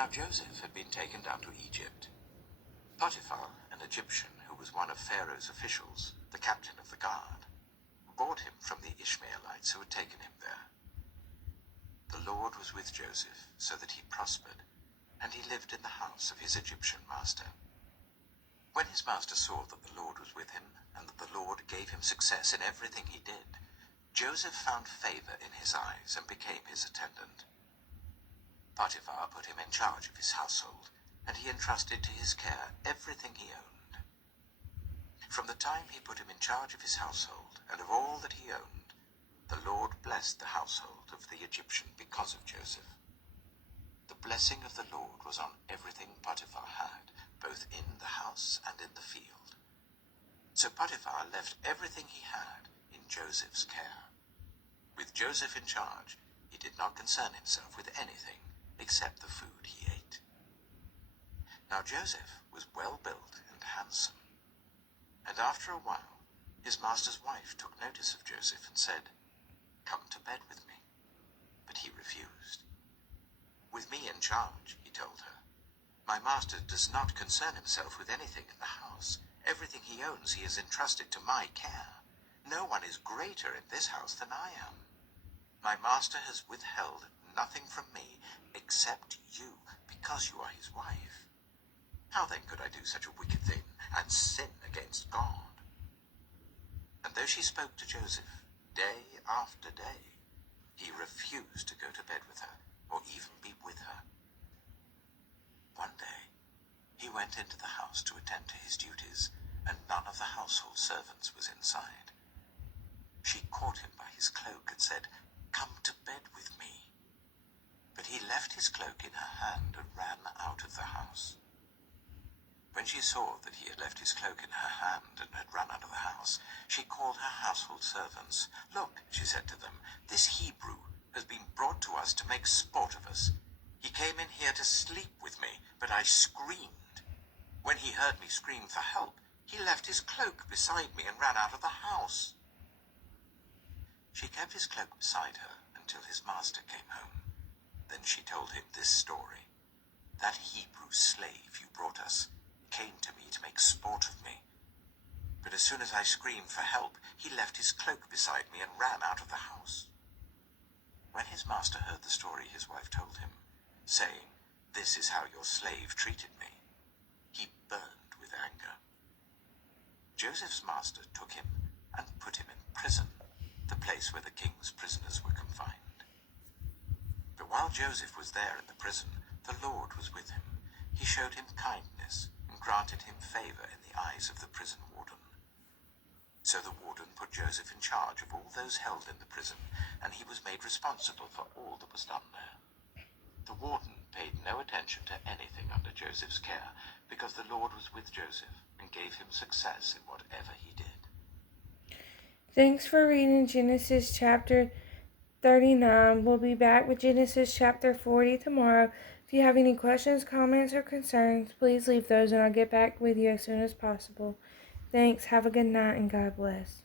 Now Joseph had been taken down to Egypt. Potiphar, an Egyptian who was one of Pharaoh's officials, the captain of the guard, bought him from the Ishmaelites who had taken him there. The Lord was with Joseph so that he prospered, and he lived in the house of his Egyptian master. When his master saw that the Lord was with him, and that the Lord gave him success in everything he did, Joseph found favor in his eyes and became his attendant. Potiphar put him in charge of his household, and he entrusted to his care everything he owned. From the time he put him in charge of his household and of all that he owned, the Lord blessed the household of the Egyptian because of Joseph. The blessing of the Lord was on everything Potiphar had, both in the house and in the field. So Potiphar left everything he had in Joseph's care. With Joseph in charge, he did not concern himself with anything except the food he ate. Now Joseph was well built and handsome, and after a while his master's wife took notice of Joseph and said, "Come to bed with me." But he refused. "With me in charge," he told her, "my master does not concern himself with anything in the house. Everything he owns he has entrusted to my care. No one is greater in this house than I am. My master has withheld nothing from me except you, because you are his wife. How then could I do such a wicked thing and sin against God?" And though she spoke to Joseph day after day, he refused to go to bed with her or even be with her. One day, he went into the house to attend to his duties, and none of the household servants was inside. She caught him by his cloak and said, "Come to bed with me." But he left his cloak in her hand and ran out of the house. When she saw that he had left his cloak in her hand and had run out of the house, she called her household servants. "Look," she said to them, "this Hebrew has been brought to us to make sport of us. He came in here to sleep with me, but I screamed. When he heard me scream for help, he left his cloak beside me and ran out of the house." She kept his cloak beside her until his master came home. Then she told him this story. "That Hebrew slave you brought us came to me to make sport of me. But as soon as I screamed for help, he left his cloak beside me and ran out of the house." When his master heard the story his wife told him, saying, "This is how your slave treated me," he burned with anger. Joseph's master took him and put him in prison, the place where the king's prisoners were confined. But while Joseph was there in the prison, the Lord was with him. He showed him kindness and granted him favor in the eyes of the prison warden. So the warden put Joseph in charge of all those held in the prison, and he was made responsible for all that was done there. The warden paid no attention to anything under Joseph's care, because the Lord was with Joseph and gave him success in whatever he did. Thanks for reading Genesis chapter 39. We'll be back with Genesis chapter 40 tomorrow. If you have any questions, comments, or concerns, please leave those and I'll get back with you as soon as possible. Thanks. Have a good night and God bless.